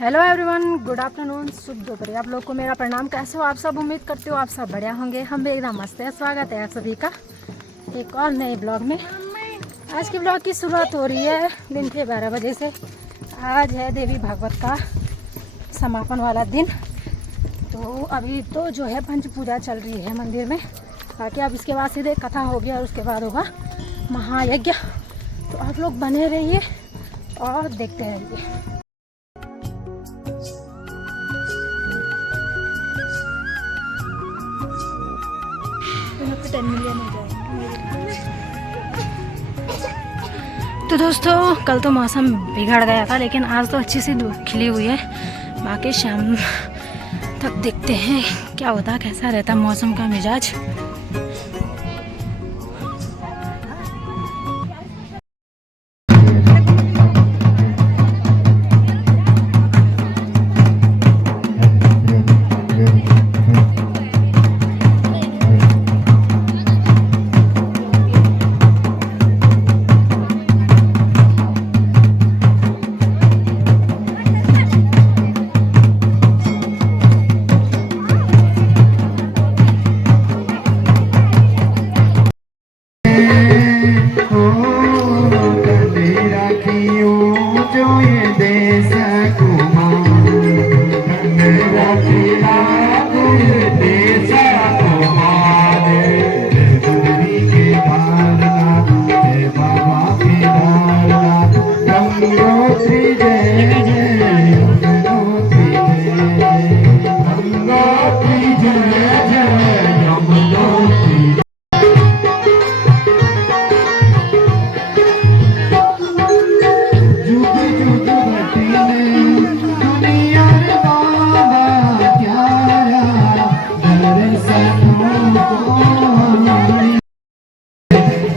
Hello everyone, good afternoon, शुभ दोपहर। आप लोग को मेरा प्रणाम। कैसे हो आप सब? उम्मीद करती हो आप सब बढ़िया होंगे। हम भी एकदम मस्त है। स्वागत है आप सभी का एक और नए ब्लॉग में। आज के ब्लॉग की शुरुआत हो रही है दिन के 12 बजे से। आज है देवी भागवत का समापन वाला दिन। तो अभी तो जो है पंच पूजा चल रही है मंदिर में। बाकी अब इसके बाद सीधे कथा होगी और उसके बाद होगा महायज्ञ। तो आप लोग बने रहिए और देखते रहिए। तो दोस्तों, कल तो मौसम बिगड़ गया था, लेकिन आज तो अच्छी सी धूप खिली हुई है। बाकी शाम तक देखते हैं क्या होता, कैसा रहता मौसम का मिजाज।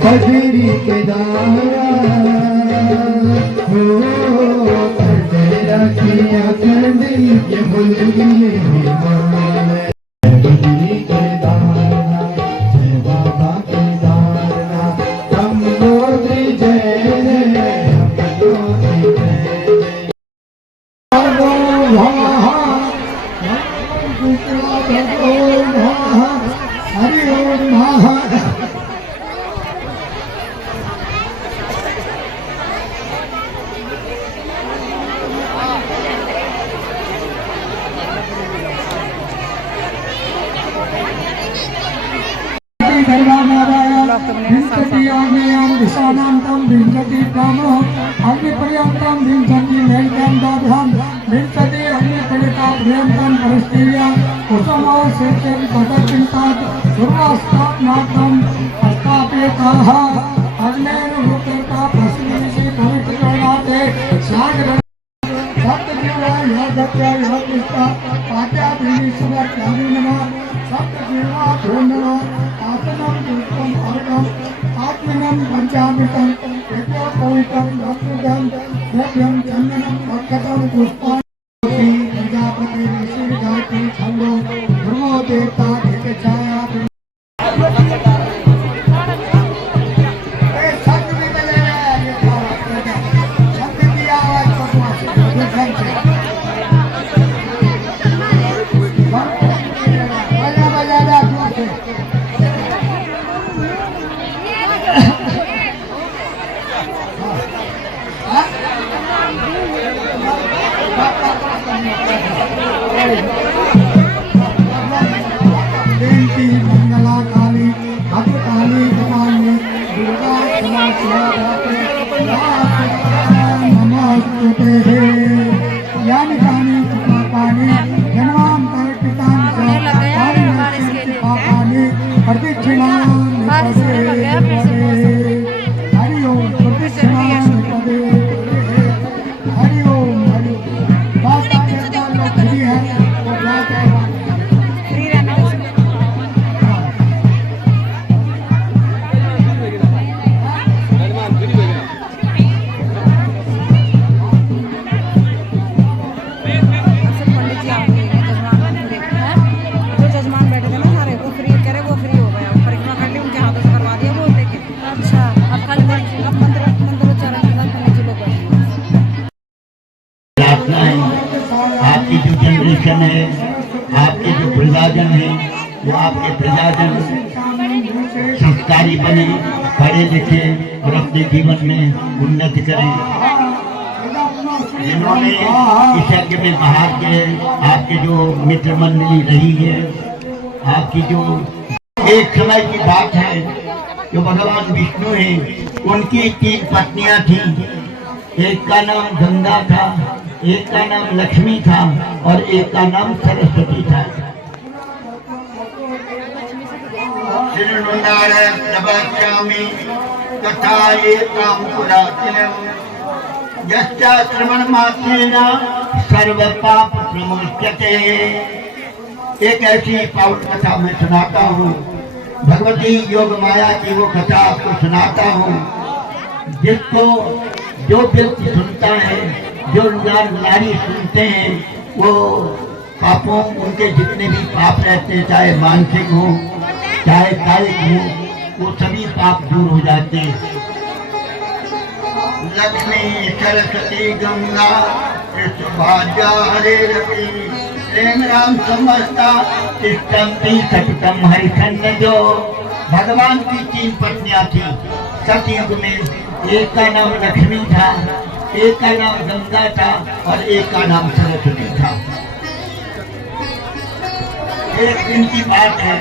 बजरी के दारा हो तेरा किया कर दी ये भूल गई बजरी के दारा जय बाबा के दारा हम गोत्री जय जय हम गोत्री जय हरि ओम महा दिशानांतम विंशति कामो अग्निपर्यंतम विंशति नैकं दाभ्याम विंशति अग्निपर्यंता पर्यंतम परिस्थितिया कुसुमो सेचन पदचिंतात सर्वास्तात्मात्म अस्तापेताः अग्नेर रूपेता प्रश्नेषि पवित्रनाते सागर सप्तजीवाय सत्याय सत्ता पाद्याभिनिश्वर स्वामी नमः सप्तजीवा नमः आसनं पुष्पं अर्घं आत्मनं पंचामृतं यज्ञ पवित्रं भक्तिदं द्रव्यं चन्दनं भक्तं पुष्पाणि प्रजापति ऋषि गायत्री छन्दो धर्मो देवता एकछाया मंगला काली भद्रकाली कपाली दुर्गा नमस्ते यानी कानी पापानी जन्मांतरितानि पापानि प्रदक्षिणानि हरि ओम प्रदक्षिणानि हरि ओम हरि बात खड़ी है और जाते हैं आपकी जो जनरेशन है, आपके जो प्रजाजन है, वो आपके प्रजाजन संस्कारी बने, पढ़े लिखे और अपने जीवन में उन्नति करें। जिन्होंने इस यज्ञ में बाहर के आपके जो मित्र मंडली रही है, आपकी जो एक समय की बात है, जो भगवान विष्णु हैं, उनकी 3 पत्नियां थीं। एक का नाम गंगा था, एक का नाम लक्ष्मी था और एक का नाम सरस्वती था। तथा एकां पुरातनम् यस्या श्रवण मात्रेण सर्व पाप प्रमुच्यते। एक ऐसी पावन कथा मैं सुनाता हूँ, भगवती योग माया की वो कथा आपको सुनाता हूँ, जिसको जो व्यक्ति सुनता है, जो नारी सुनते हैं, वो पापों, उनके जितने भी पाप रहते हैं, चाहे मानसिक हो चाहे कायिक हो, वो सभी पाप दूर हो जाते हैं। लक्ष्मी सरस्वती गंगा भाग्या हरे रवि प्रेम राम समस्ता तिष्ठन्ति सततम हरिखंड। जो भगवान की 3 पत्नियां थी सतयुग में, एक का नाम लक्ष्मी था, एक का नाम गंगा था और एक का नाम सरस्वती था। एक दिन की बात है,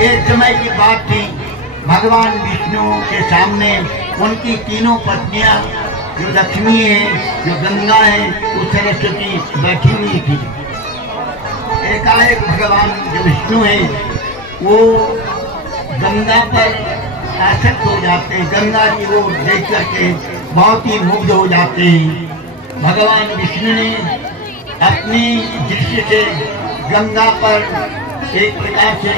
एक समय की बात थी, भगवान विष्णु के सामने उनकी 3 पत्नियां, जो लक्ष्मी है, जो गंगा है, वो सरस्वती बैठी हुई थी। एकाएक भगवान जो विष्णु है, वो गंगा पर आसक्त हो जाते हैं, गंगा जी को देख करके बहुत ही मुग्ध हो जाते हैं। भगवान विष्णु ने अपनी दृष्टि से गंगा पर एक प्रकार से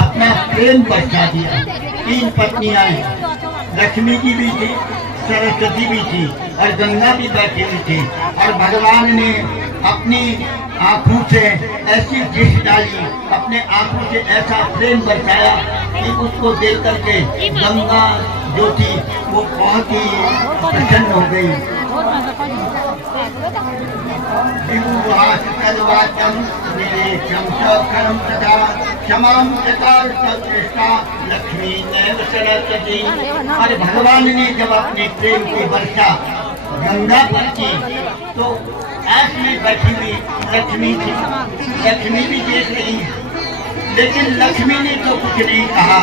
अपना प्रेम बरसा दिया। 3 पत्नियां, लक्ष्मी जी भी थी, सरस्वती भी थी और गंगा भी बैठी हुई थी, और भगवान ने अपनी आंखों से ऐसी दृष्टि डाली, अपने आंखों से ऐसा प्रेम बरसाया कि उसको देख करके गंगा जो थी वो बहुत ही प्रसन्न हो गई। लक्ष्मी सरस्वती, और भगवान ने जब अपने प्रेम की वर्षा गंगा पर की, तो आस में बैठी हुई लक्ष्मी थी, लक्ष्मी भी देख रही है, लेकिन लक्ष्मी ने तो कुछ नहीं कहा।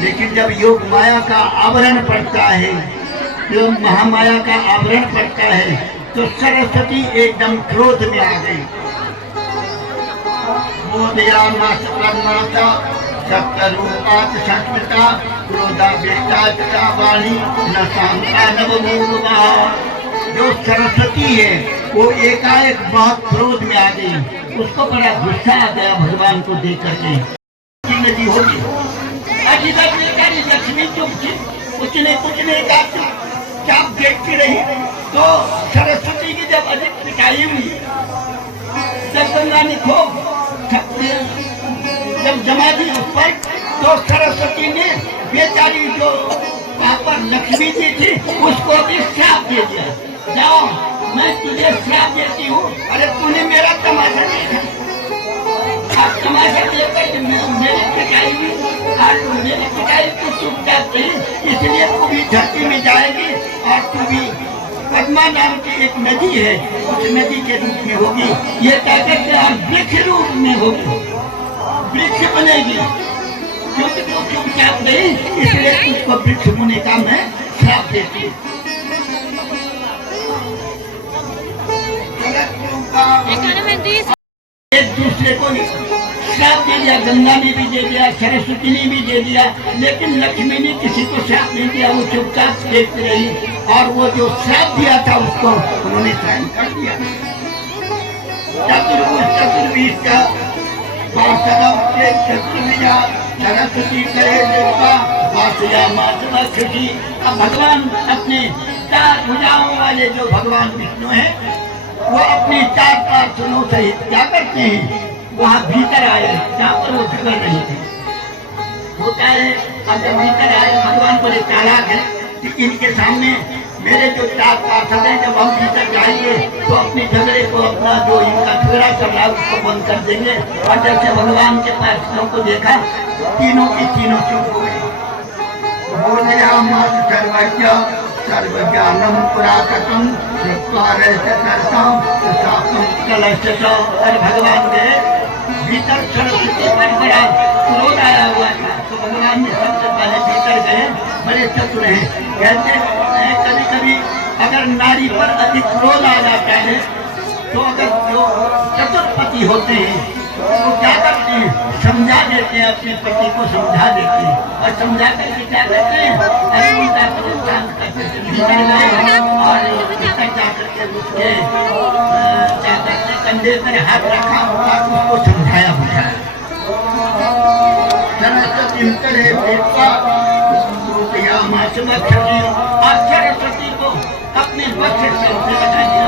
लेकिन जब योग माया का आवरण पड़ता है, योग महामाया का आवरण पड़ता है, तो सरस्वती एकदम क्रोध में आ गई। मोदया माता सप्तरूपात संस्कृता क्रोधा बेटा वाणी न शांता नवमूर्वा। जो सरस्वती है वो एकाएक बहुत क्रोध में आ गई, उसको बड़ा गुस्सा आ गया भगवान को देख करके। नदी होगी लक्ष्मी चुप थी, उसने कुछ नहीं कहा, चाप देखती रही। तो सरस्वती की जब अधिक पिटाई हुई, जब गंगा ने खूब जब जमा दी उस पर, तो सरस्वती ने बेचारी जो वहाँ पर लक्ष्मी जी थी उसको भी श्राप दे दिया, जाओ मैं तुझे श्राप देती हूँ। अरे तूने मेरा तमाशा देखा, आप तमाशा देखकर मेरी पिटाई हुई, मेरी पिटाई तो चुपचाप थी, इसलिए तू भी धरती में जाएगी और तू भी पद्मा नाम की एक नदी है, उस नदी के रूप में होगी। ये कहकर के और वृक्ष रूप में होगी, वृक्ष बनेगी, क्योंकि तू चुपचाप नहीं, इसलिए उसको वृक्ष होने का मैं श्राप देती हूँ। एक दूसरे को श्राप दे दिया, गंगा ने भी दे दिया, सरस्वती ने भी दे दिया, लेकिन लक्ष्मी ने किसी को श्राप नहीं दिया, वो चुपचाप देखती रही, और वो जो श्राप दिया था उसको उन्होंने सहन कर दिया। चतुर्भुज का सरस्वती करे खुशी। अब भगवान अपने 4 भुजाओं वाले जो भगवान विष्णु हैं, वो अपने 4 पार्षदों सहित क्या करते हैं, वहाँ भीतर आए जहाँ पर वो झगड़ रही थी। होता है अब जब भीतर आए, भगवान बड़े चालाक है कि इनके सामने मेरे जो चार पार्षद हैं, जब हम भीतर जाएंगे तो अपने झगड़े को, अपना जो इनका झगड़ा चल रहा है उसको बंद कर देंगे। और जैसे भगवान के पार्षदों को देखा, तीनों की तीनों चुप हो गए। सर्वज्ञ सर्वज्ञानम पुरातनम और भगवान के भीतर सरस्वती पर बड़ा क्रोध आया हुआ था, तो भगवान ने सबसे पहले भीतर गए। बड़े चतुर हैं, कहते हैं कभी कभी अगर नारी पर अधिक क्रोध आ जाता है तो अगर जो चतुर्पति होते हैं वो क्या करते हैं, समझा देते हैं, अपने पति को समझा देते हैं। और समझा करके क्या करते हैं, अरे उनका परेशान करते थे, भीतर गए और भीतर जा करके उसके क्या करते, कंधे पर हाथ रखा और उसको समझाया बुझाया। सरस्वती को अपने वक्ष स्थल से लगा दिया,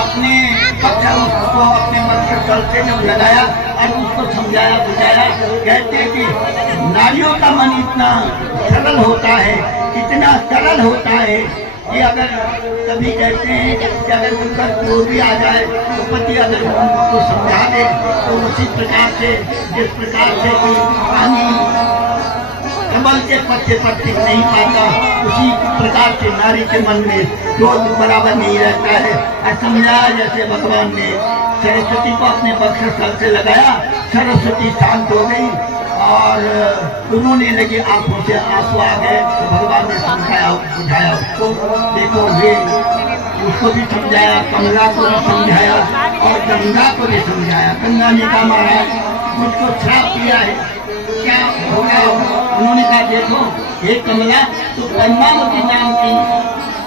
अपने उसको अपने वक्ष स्थल से जब लगाया और उसको समझाया बुझाया। कहते कि नारियों का मन इतना सरल होता है, इतना सरल होता है कि अगर कभी कहते हैं कि अगर उनका क्रोध भी आ जाए तो पति अगर उनको समझा दे तो उसी प्रकार से, जिस प्रकार से कि पानी कमल के पत्ते पर टिक नहीं पाता, उसी प्रकार से नारी के मन में क्रोध बराबर नहीं रहता है। और समझाया जैसे भगवान ने सरस्वती को अपने वक्षस्थल से लगाया, सरस्वती शांत हो गई और उन्होंने लगे आंखों से आंसू आ गए। तो भगवान ने समझाया बुझाया उसको, देखो ये उसको भी समझाया, कमला को भी समझाया और गंगा को भी समझाया। गंगा ने कहा महाराज मुझको श्राप दिया है, क्या होगा? उन्होंने कहा देखो हे कमला, तो पद्मावती नाम की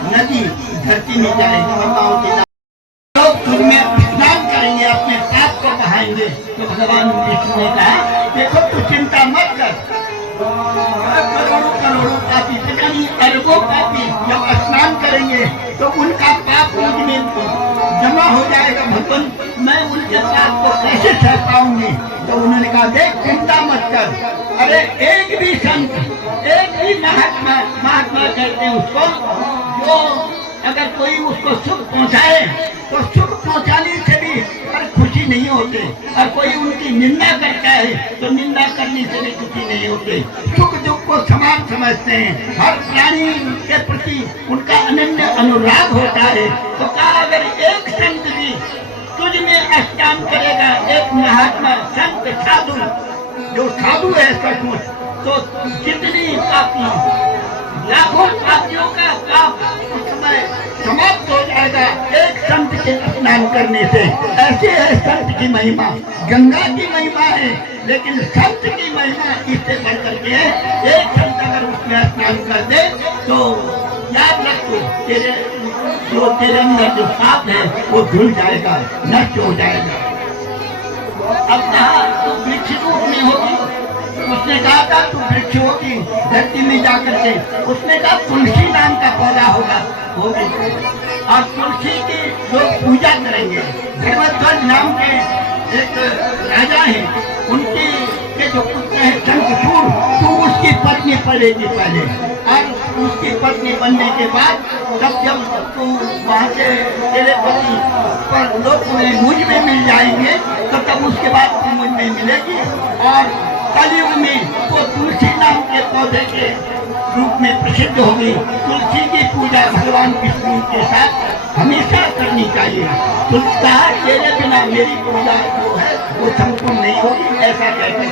नदी धरती में जाएगी, पद्मावती लोग तुझमें स्नान करेंगे, अपने पाप को बहाएंगे। तो भगवान विष्णु ने कहा देखो तू चिंता मत कर, करोड़ों करोड़ों पापी, पता नहीं अरबों पापी जब स्नान करेंगे तो उनका पाप मुझ में जमा हो जाएगा। भगवान मैं उनके पाप को कैसे सह पाऊंगी? तो उन्होंने कहा देख चिंता मत कर, अरे एक भी संत, एक भी महात्मा कहते हैं उसको, जो अगर कोई उसको सुख पहुंचाए तो सुख पहुंचाने से भी पर खुशी नहीं होते, और कोई उनकी निंदा करता है तो निंदा करने से भी खुशी नहीं होते। सुख दुख को समान समझते हैं, हर प्राणी के प्रति उनका अनन्य अनुराग होता है। तो कहा अगर एक संत भी तुझ में स्नान करेगा, एक महात्मा संत साधु, जो साधु है सचमुच, तो जितनी पापी लाखों पापियों का पाप उस समय समाप्त हो जाएगा एक संत के स्नान करने से। ऐसे है संत की महिमा, गंगा की महिमा है, लेकिन संत की महिमा इससे बढ़ करके है। एक संत अगर उसमें स्नान कर दे तो याद रखो तेरे अंदर जो पाप है वो धुल जाएगा, नष्ट हो जाएगा। अब कहा तो वृक्ष रूप में होगी, उसने कहा था तू वृक्ष होगी धरती में जाकर के, उसने कहा तुलसी नाम का पौधा होगा, होगी, और तुलसी की लोग पूजा करेंगे। भगवध्वज नाम के एक राजा हैं, उनके के जो पुत्र है शंखचूड़, तो उसकी पत्नी पड़ेगी पहले, और उसकी पत्नी बनने के बाद तब जब तू वहाँ से तेरे पति पर लोग मुझ में मिल जाएंगे तो तब उसके बाद तू मुझ में मिलेगी। और कलयुग में वो तुलसी नाम के पौधे के रूप में प्रसिद्ध होगी। तुलसी की पूजा भगवान विष्णु के साथ हमेशा करनी चाहिए। तुलसी तेरे बिना मेरी पूजा जो है वो संपूर्ण नहीं होगी, ऐसा कहते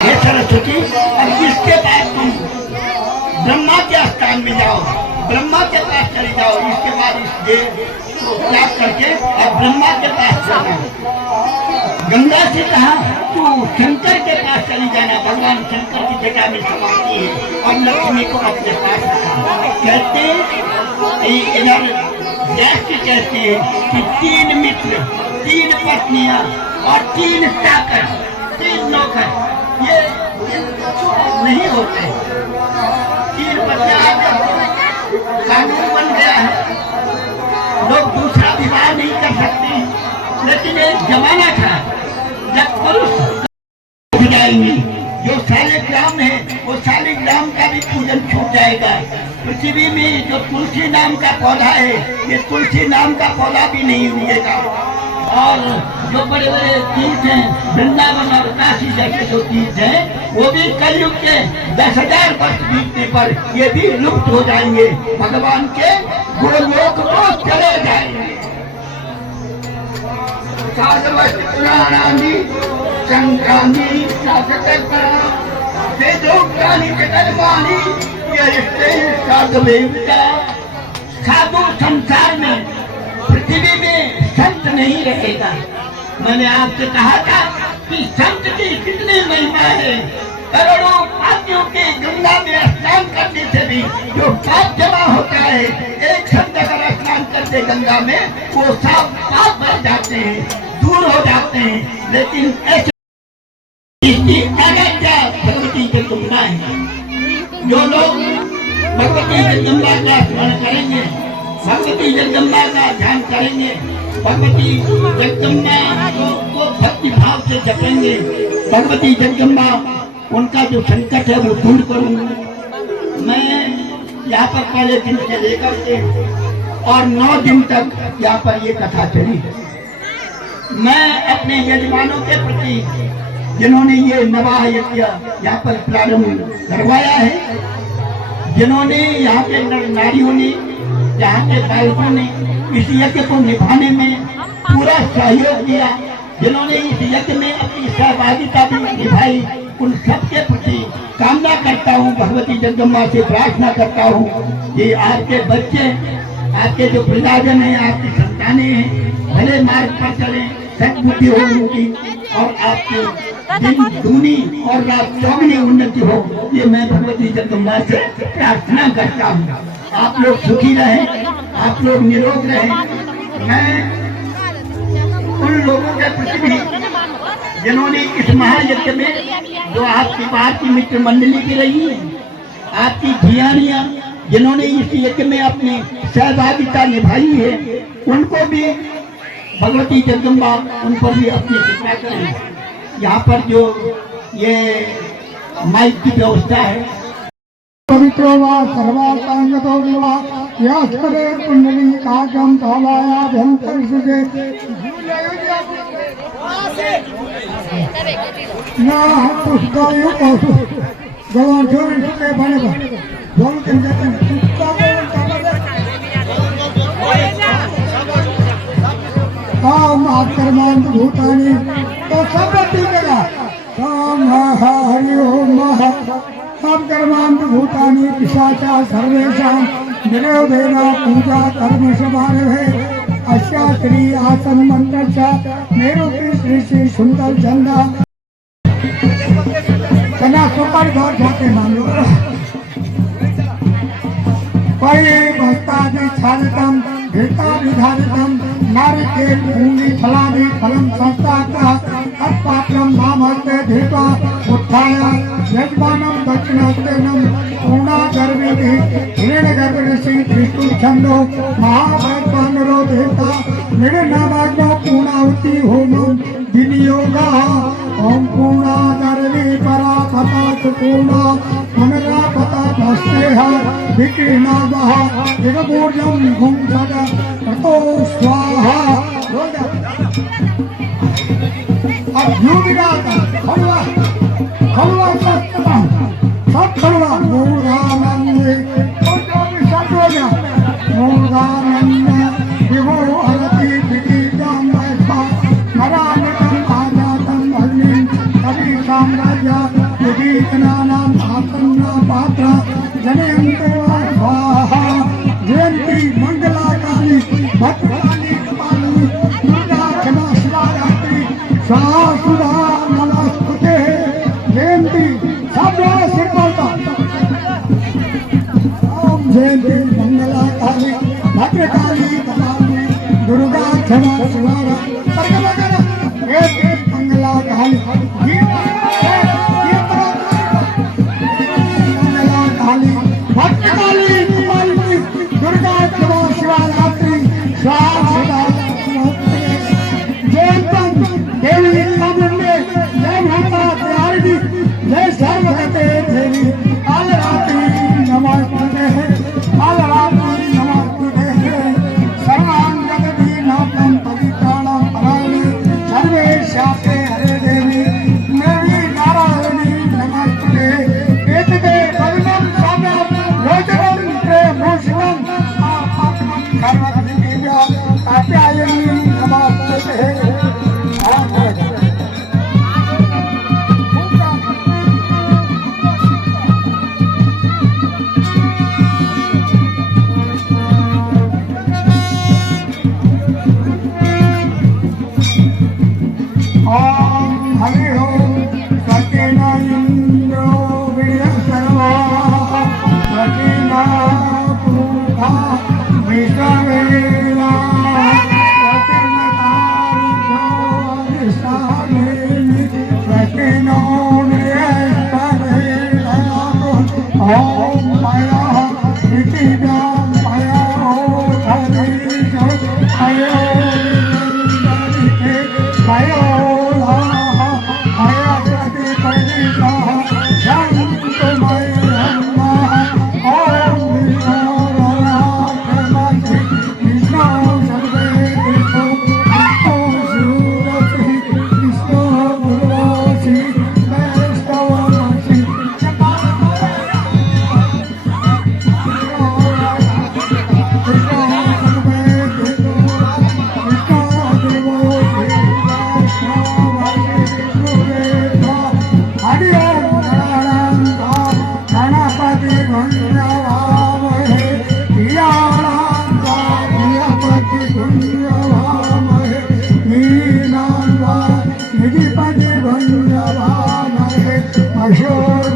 हे सरस्वती। अब इसके बाद तुम ब्रह्मा के स्थान में जाओ, ब्रह्मा के पास चले जाओ, इसके बाद इस देह को त्याग करके और ब्रह्मा के पास जाना। गंगा से कहा तू शंकर के पास चली जाना, भगवान शंकर की जटा में समाती है, और लक्ष्मी को अपने पास रखा। कहते इधर कहते हैं कि 3 मित्र, 3 पत्नियां और 3 चाकर, 3 नौकर, ये नहीं होते। 3 पत्नियां कानून बन गया है, लोग दूसरा विवाह नहीं कर सकते, लेकिन एक जमाना था जब पुरुष हो जाएंगे, जो शालिग्राम है वो शालिग्राम का भी पूजन छूट जाएगा। पृथ्वी में जो तुलसी नाम का पौधा है, ये तुलसी नाम का पौधा भी नहीं उगेगा। और जो बड़े बड़े तीर्थ हैं, वृंदावन और काशी जैसे जो तीर्थ हैं, वो भी कलयुग के 10,000 वर्ष बीतने पर ये भी लुप्त हो जाएंगे, भगवान के गोलोक को चले जाएंगे। पुराणानी संक्रांति साधु संसार में पृथ्वी में संत नहीं रहेगा। मैंने आपसे कहा था कि संत की कितनी महिमा है। करोड़ों पापियों के गंगा में स्नान करने से भी जो पाप जमा होता है, एक संत अगर स्नान करते गंगा में, वो सब पाप भर जाते हैं, दूर हो जाते हैं। लेकिन ऐसे इसकी आज्ञा भगवती जगदम्बा है। जो लोग भगवती जगदम्बा का स्मरण करेंगे, भगवती जगदम्बा का ध्यान करेंगे, भगवती जगदम्बा को भक्ति भाव से जपेंगे, भगवती जगदम्बा उनका जो संकट है वो दूर करूंगा। मैं यहाँ पर पहले दिन से लेकर के और 9 दिन तक यहाँ पर ये कथा चली। मैं अपने यजमानों के प्रति, जिन्होंने ये नवाह यज्ञ यहाँ पर प्रारंभ करवाया है, जिन्होंने यहाँ के नर नारियों ने, यहाँ के बालकों ने इस यज्ञ को निभाने में पूरा सहयोग दिया, जिन्होंने इस यज्ञ में अपनी सहभागिता भी निभाई, उन सबके प्रति कामना करता हूँ, भगवती जगदम्बा से प्रार्थना करता हूँ कि आपके बच्चे, आपके जो प्रजाजन है, आपकी संतानें हैं, भले मार्ग पर चले, सद्बुद्धि हो उनकी, और आपकी दिन दूनी और रात चौगुनी उन्नति हो, ये मैं भगवती जगदम्बा से प्रार्थना करता हूँ। आप लोग सुखी रहें, आप लोग निरोग रहें। मैं उन लोगों के प्रति भी जिन्होंने इस महायज्ञ में, जो आपकी बाहर की मित्र मंडली की रही है, आपकी धियानियां जिन्होंने इस यज्ञ में अपनी सहभागिता निभाई है, उनको भी भगवती जगदम्बा उन पर भी अपनी कृपा करें। यहाँ पर जो ये माइक की व्यवस्था है, पवित्रो वा सर्वासांगतो विवा यास्पदे कुंडली कागम भावायाभ्यंतरिषुजे ना पुष्कायु पशु भगवान जोर के बने जोर के जाते आकर्मांत भूतानी तो सब टीकेगा हरि ओम कर्मांत भूतानी पिशाचा सर्वेशा निरोधेना पूजा कर्म समारभे अश्यात्री आसन मंत्र मेरो श्री श्री सुंदर चंदा चना सुपर घर जाते मान लो परे भक्तादि छादितम घृता विधारितम नारिकेल भूमि फलादि फलम संस्थाता तत्पात्रम नामस्ते धीत्वा उत्थाय यजमानं दक्षिणहस्तेनं पूर्णागर्भिति हिरण्यगर्भिणि त्रिष्टु छन्दो महाभैरवानरो देवता निर्नामाग्नो पूर्णाहुति होमं विनियोगः ओम पूर्णागर्भि परापता सुपूर्णा मनरापता भस्तेह विकृणावः जगपूर्जं घुं सद प्रतो स्वाहा अब युविराता खलवा खलवा सब खलवा मूर्धानंदे सत्वजा मूर्धानंद विभो हरति विकीर्तम वैभा नरानिकम आजातम अग्निं कवि साम्राज्य विभीषणानां आसन्ना पात्र जनयन्ते स्वाहा जयंती मंगलाकाली भद्रकाली कपालिनी दुर्गा क्षमा शिवरात्रि सासुरा नमस्ते जयंती सब सिर बोलता ओम जयंती मंगलाकाली भद्रकाली कपालिनी दुर्गा क्षमा शिवरात्रि एक मंगलाकाली मंगलाकाली भद्रकाली कपालिनी दुर्गा क्षमा शिवरात्रि स्वाहा जयंतम देवी अशोक